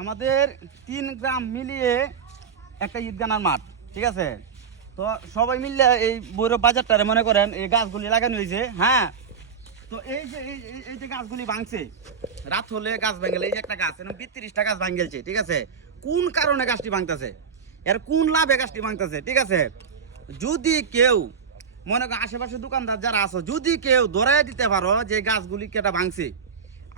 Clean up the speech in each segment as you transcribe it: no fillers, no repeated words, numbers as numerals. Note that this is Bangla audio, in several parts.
আমাদের 3 গ্রাম মিলিয়ে একটা ঈদগানার মাঠ, ঠিক আছে? তো সবাই মিললে এই বৈরব বাজারটারে মনে করেন এই গাছগুলি লাগানো হয়েছে। হ্যাঁ, তো এই যে এই যে গাছগুলি ভাঙছে, রাত হলে গাছ ভাঙলে, এই যে একটা গাছ 32টা গাছ ভাঙছে, ঠিক আছে? কোন কারণে গাছটি ভাঙতেছে, এর কোন লাভে গাছটি ভাঙতেছে, ঠিক আছে? যদি কেউ মনে করেন আশেপাশে দোকানদার যারা আছে, যদি কেউ ধরাই দিতে পারো যে গাছগুলি কেটা ভাঙছে,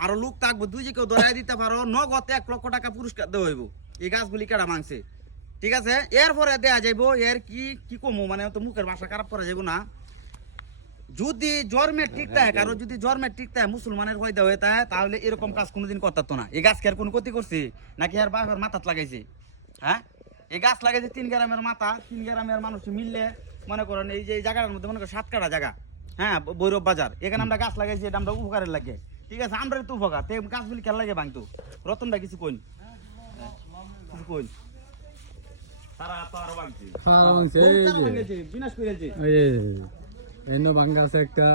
আরো লোক থাকবো, দুই যে কেউ ধরাই দিতে পারো, নগদ 1 লক্ষ টাকা পুরস্কার দেওয়া হইব এই গাছগুলি কেটা ভাঙছে, ঠিক আছে? এরপরে দেয়া যাইব এর কি কমু, মানে তো মুখের ভাষা খারাপ করা যাইব না। যদি জন্মের ঠিক থাকে, কারো যদি জন্মের ঠিক থাকে, মুসলমানের হইতে হয়ে থাকে, তাহলে এরকম কাজ কোনোদিন করতো না। এই গাছকে আর কোনো ক্ষতি করছে নাকি আর বাপের মাথাত লাগাইছে? হ্যাঁ, এই গাছ লাগাইছে 3 গ্রামের মাথা, 3 গ্রামের মানুষ মিললে মনে করেন এই যে এই জায়গাটার মধ্যে মনে করেন 7 কাঠা জায়গা, হ্যাঁ, বৈরব বাজার, এখানে আমরা গাছ লাগাইছি, এটা আমরা উপকারের লাগে, ঠিক আছে? আমরা তো উপকার, তো গাছগুলি খেলা লাগে ভাঙতো। রতন ভাই কিছু কইন, কিছু কইন। তারা তো আরো ভাঙছে, বিনাশ করেছে। এনো ভাঙ্গা আছে একটা,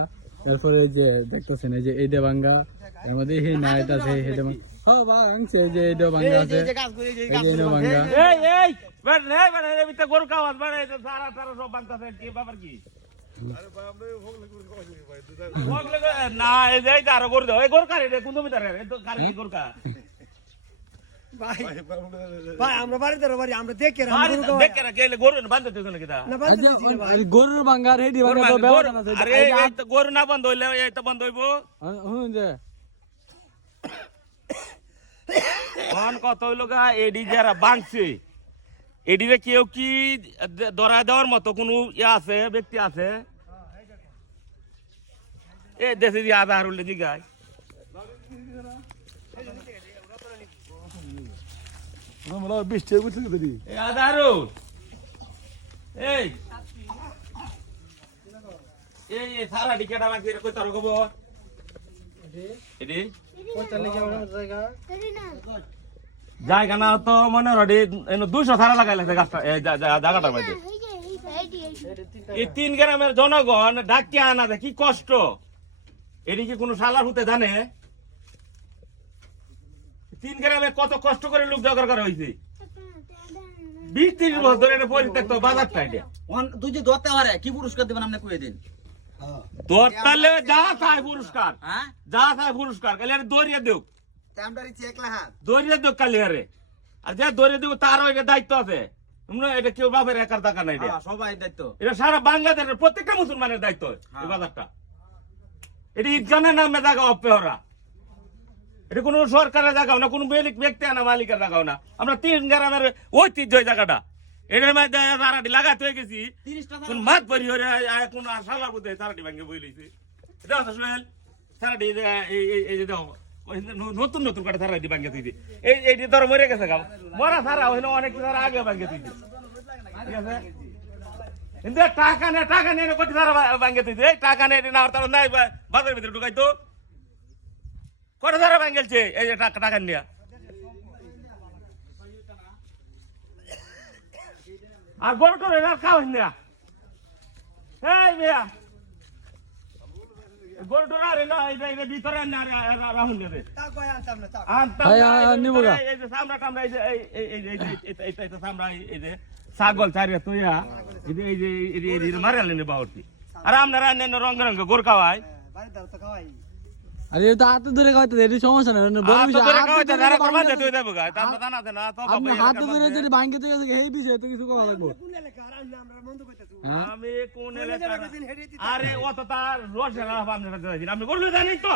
এরপরে যে দেখতেছেন এই যে এইটা ভাঙ্গা, এর মধ্যে এই নাইট আছে, এইটা ভাঙছে, এই যে এইটা ভাঙ্গা আছে, এই যে এনো ভাঙ্গা। এই এই বেড নে বেড নে বিতে গরু কাওয়াজ বেড এই সারা সারা সব বানতাছে, কি ব্যাপার কি? আরে ভাই আমরা ভোগ লাগে ভাই ভোগ লাগে না, এই যে এইটা আরো গরু দাও, এই গরু কারে কোন জমি তারে, এই তো কারে গরু কা ভাই ভাই আমরা বাড়িতে বাড়ি আমরা দেখে দেখে না গেলে গরু বান্ধতে তো না কিটা, না বাড়িতে দিছি না ভাই, গরুর ভাঙ্গা রেডি ভাঙ্গা তো ব্যবহার আছে। আরে এই তো গরু না বন্ধ হইলে এই তো বন্ধ হইবো। হুন যে কোন কত হইলো গা, এডি যারা বাংছে এডিরে কেউ কি ধরা দেওয়ার মতো কোন ইয়া আছে, ব্যক্তি আছে? এ দেশে যে আধার হলে জিগায় আমরা 20 টাকা বুঝলি দিদি এই আধারু, এই এই এই সারা ডিকেটা বাকি কই তার খবর এডি জায়গা না তো মনে রডি 200 সারা লাগাইলে গাছটা জায়গাটার মধ্যে। এই 3 গ্রামের জনগণ ডাকিয়ে আনা দে কি কষ্ট, এটি কি কোনো সালার হতে জানে? 3 গ্রামে কত কষ্ট করে লোক জোগাড় করা হয়েছে, 20-30 বছর ধরে এটা পরিত্যক্ত বাজারটা। এটা তুই যে ধরতে পারে কি পুরস্কার দেবেন আপনি কইয়ে দিন। দরতালে যা চাই পুরস্কার, হ্যাঁ, যা চাই পুরস্কার, কালি আরে দৌড়িয়ে দেও, টামডারি চেক লাহা দৌড়িয়ে দেও কালি আরে। আর যে দৌড়িয়ে দেব তারও এটা দায়িত্ব আছে, তোমরা এটা কেউ বাপের একার টাকা নাই, এটা সবাই দায়িত্ব, এটা সারা বাংলাদেশের প্রত্যেকটা মুসলমানের দায়িত্ব এই বাজারটা। এটা ঈদগানের নামে জায়গা অপেহরা, এটা কোনো সরকারের জায়গাও না, কোনো ব্যক্তি আনা মালিকের জায়গাও না। আমরা 3 গ্রামের ঐতিহ্য জায়গাটা, এটার মধ্যে তারাটি লাগাতে হয়ে গেছি, কোন মাত পরি হয়ে কোন সালার মধ্যে তারাটি ভাঙে বই লইছে। এটা আছে সোহেল, তারাটি এই যে দেখো নতুন নতুন করে তারাটি ভাঙে তুই, এই ধর মরে গেছে গা, মরা সারা হইলে অনেক তারা আগে ভাঙে তুই, ঠিক আছে? কিন্তু টাকা নিয়ে কোটি তারা ভাঙে তুই, টাকা নিয়ে না তারা নাই বাজারের ভিতরে ঢুকাইতো, কটা তারা ভাঙেলছে এই যে টাকা নিয়ে। আর গরু টরে না খাওয়াই না, এই মিয়া গরু টরে আরে না এই ভিতরে না রাহুল নেবে এই যে সামরা কামরা, এই যে এই সামরা, এই যে ছাগল চারিয়া তুইয়া এই যে মারালেন বাউটি, আর আপনারা রঙ রঙ গরু খাওয়াই। আরে তো হাতে ধরে খাওয়াইতে এটি সমস্যা না, হাতে ধরে যদি ভাঙ্গে তো গেছে এই বিষয়ে তো কিছু করা লাগবে। আমি কোন এলাকার, আরে অত তার রোজ আপনি করলে জানেন তো।